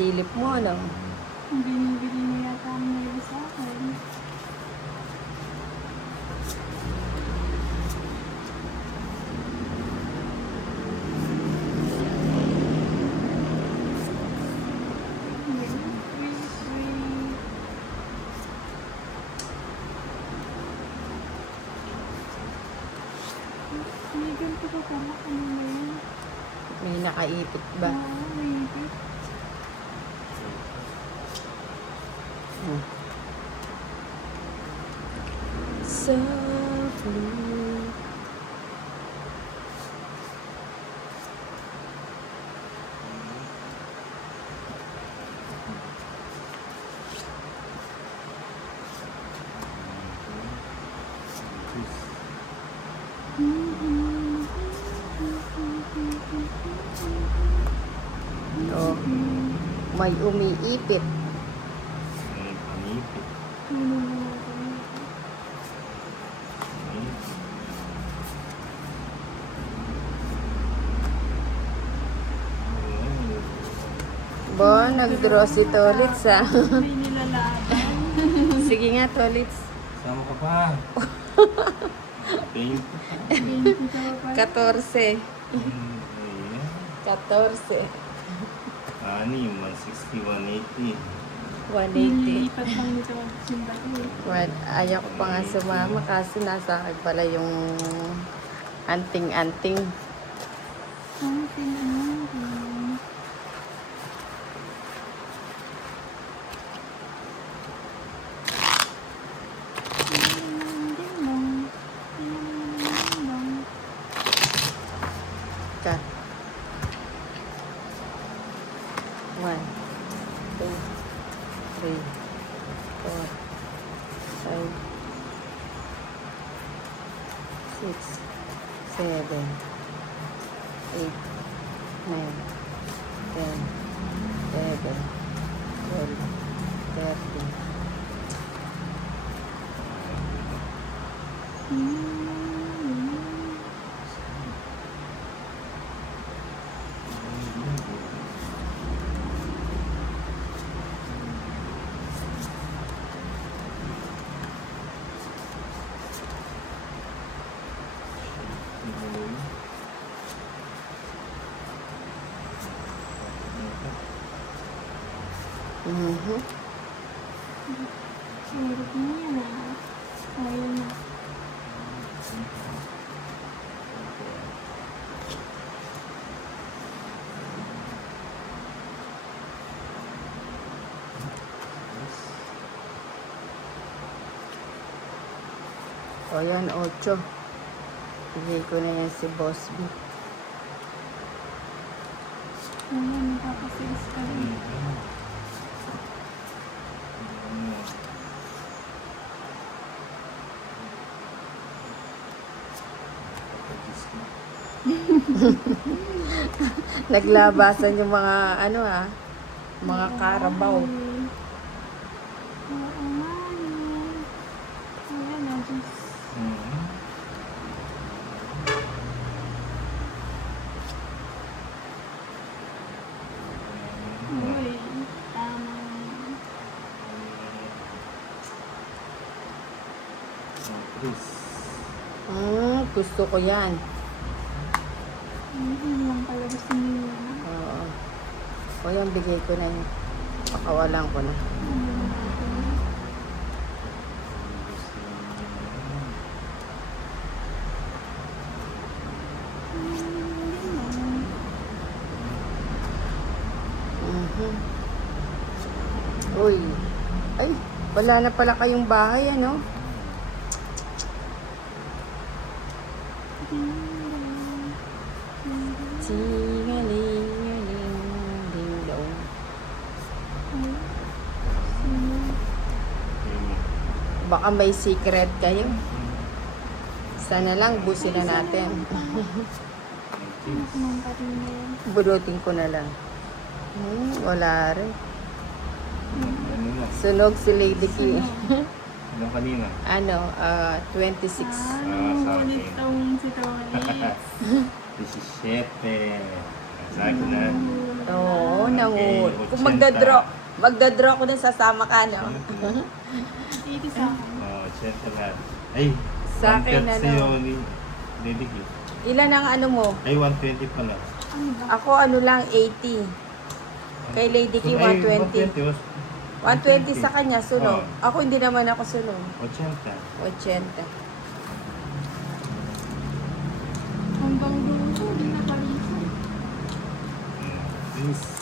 silip mo, ano? Binibili na yata ang nila sa akin. May ganito ka pala, ano ba yun? May nakaipit ba? Oo, may ipit. Hmm. Softly. Oh, may umiipit. May panipit. Ano na natin? Bo, nag-draw si Tolitz, ah. May nilalaban. Sige nga, Tolitz. Sama ka pa. Thank you. 20 ka pa pala. 14. Ayan. 14. Ani, 160, 180. 180. Nililipat lang nito ang simbali. Well, ayaw ko pa nga sumama kasi nasa akin pala yung anting-anting. Ang tinanong. Ka. 1, 2, 3, 4, 5, 6, 7, 8, 9, 10, 11, 12, 13. Mhm. Sarap na yan ah. Ayaw na. O yan, 8. Bigay ko na yan si Boss B. Ayan, nakakasilis ka rin. Naglabasan yung mga ano mga karabaw. Oo nga yun. Ayan ah, Diyos. Uy, tama. Gusto ko yan. Yun lang pala gusto niyo na. Oo. O yan, bigay ko na yun. Pakawalan ko na. Mhm. Uy. Ay, wala na pala kayong bahay, ano? Tingaling-aling, ding-dong. Baka may secret kayo. Sana lang, busin na natin. Burutin ko na lang. Wala rin. Sunog si Lady K. Ano kanina? Ano, 26. sa Ulit akin. tong si Tony. 17. Sa akin na. Oo, nahuli. Kung 80. magdadraw ko na sasama ka, no? 80 sa akin. Oh, 80 lahat. Ay, Sa akin, 1/3 ano? sa'yo ni Dediki. Ilan ang ano mo? Ay, 120 pala. Ano ba? Ako ano lang, 80. Kay Lady K, Ay, 120. 120 sa kanya, sunod. Oh. Ako hindi naman ako sunod. 80. 80. Hanggang dulo, hindi nakalisan. Please.